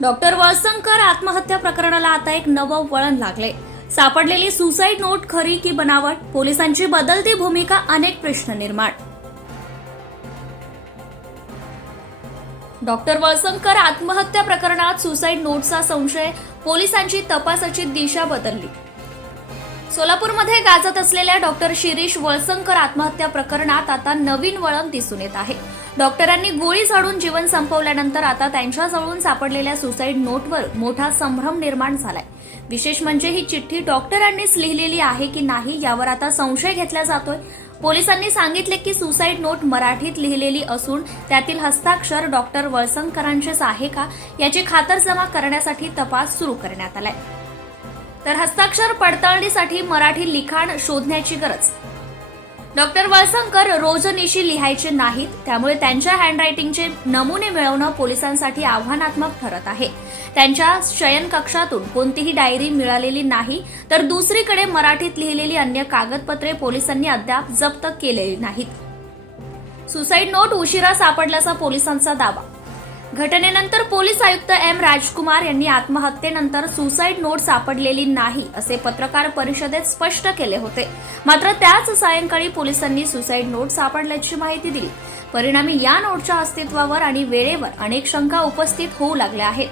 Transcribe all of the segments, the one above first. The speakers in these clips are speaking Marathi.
डॉक्टर वळसंकर आत्महत्या प्रकरणाला आता एक नवं वळण लागले. सापडलेली सुसाईड नोट खरी की बनावट? पोलिसांची बदलती भूमिका अनेक प्रश्न निर्माण. डॉक्टर वळसंकर आत्महत्या प्रकरणात सुसाईड नोटचा संशय पोलिसांची तपासाची दिशा बदलली. सोलापूरमध्ये गाजत असलेल्या डॉक्टर शिरीष वळसंकर आत्महत्या प्रकरणात आता नवीन वळण दिसून येत आहे. डॉक्टरांनी गोळी झाडून जीवन संपवल्यानंतर आता त्यांच्याजवळून सापडलेल्या सुसाईड नोटवर मोठा संभ्रम निर्माण झालाय. विशेष म्हणजे ही चिठ्ठी डॉक्टरांनीच लिहिलेली आहे की नाही यावर आता संशय घेतला जातोय. पोलिसांनी सांगितले की सुसाईड नोट मराठीत लिहिलेली असून त्यातील हस्ताक्षर डॉक्टर वळसंकरांचेच आहे का याची खातरजमा करण्यासाठी तपास सुरू करण्यात आलाय. तर हस्ताक्षर पडताळणीसाठी मराठी लिखाण शोधण्याची गरज. डॉक्टर वळसंकर रोजनिशी लिहायचे नाहीत त्यामुळे त्यांच्या हँडरायटिंगचे नमुने मिळवणं पोलिसांसाठी आव्हानात्मक ठरत आहे. त्यांच्या शयनकक्षातून कोणतीही डायरी मिळालेली नाही तर दुसरीकडे मराठीत लिहिलेली अन्य कागदपत्रे पोलिसांनी अद्याप जप्त केलेली नाहीत. सुसाईड नोट उशिरा सापडल्याचा पोलिसांचा दावा. घटनेनंतर पोलीस आयुक्त एम राजकुमार यांनी आत्महत्येनंतर सुसाईड नोट सापडलेली नाही असे पत्रकार परिषदेत स्पष्ट केले होते. मात्र त्याच सायंकाळी पोलिसांनी सुसाईड नोट सापडल्याची माहिती दिली. परिणामी या नोटच्या अस्तित्वावर आणि वेळेवर अनेक शंका उपस्थित होऊ लागल्या आहेत.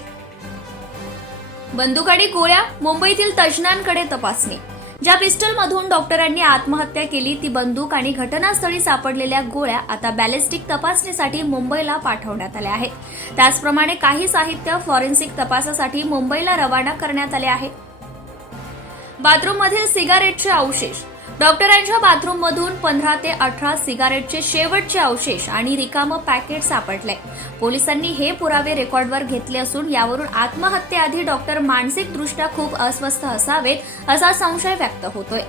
बंदूक आणि गोळ्या मुंबईतील तज्ज्ञांकडे तपासणी ज्या पिस्टलमधून डॉक्टरांनी आत्महत्या केली ती बंदूक आणि घटनास्थळी सापडलेल्या गोळ्या आता बॅलिस्टिक तपासणीसाठी मुंबईला पाठवण्यात आल्या आहेत. त्याचप्रमाणे काही साहित्य फॉरेन्सिक तपासासाठी मुंबईला रवाना करण्यात आले आहे. बाथरूममधील सिगारेटचे अवशेष डॉक्टरांच्या बाथरूममधून पंधरा ते अठरा सिगारेटचे शेवटचे अवशेष आणि रिकामं पॅकेट सापडले. पोलिसांनी हे पुरावे रेकॉर्डवर घेतले असून यावरून आत्महत्येआधी डॉक्टर मानसिकदृष्ट्या खूप अस्वस्थ असावेत असा संशय व्यक्त होतोय.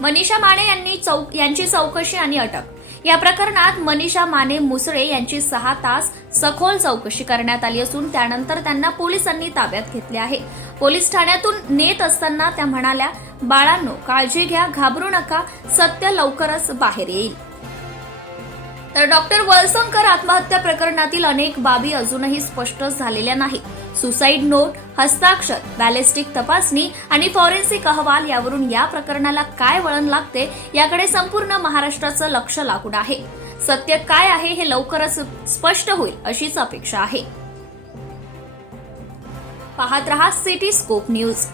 मनीषा माने यांनी चौक यांची चौकशी आणि अटक या प्रकरणात मनीषा माने मुसळे यांची सहा तास सखोल चौकशी करण्यात आली असून त्यानंतर त्यांना पोलिसांनी ताब्यात घेतले आहे. पोलीस ठाण्यातून नेत असताना त्या म्हणाल्या बाळांनो काळजी घ्या घाबरू नका सत्य लवकरच बाहेर येईल. तर डॉक्टर वळसंकर आत्महत्या प्रकरणातील अनेक बाबी अजूनही स्पष्ट झालेल्या नाहीत. सुसाईड नोट हस्ताक्षर बॅलिस्टिक तपासणी आणि फॉरेन्सिक अहवाल यावरून या प्रकरणाला काय वळण लागते याकडे संपूर्ण महाराष्ट्राचं लक्ष लागून आहे. सत्य काय आहे हे लवकरच स्पष्ट होईल अशीच अपेक्षा आहे. पाहत रहा सिटी स्कोप न्यूज.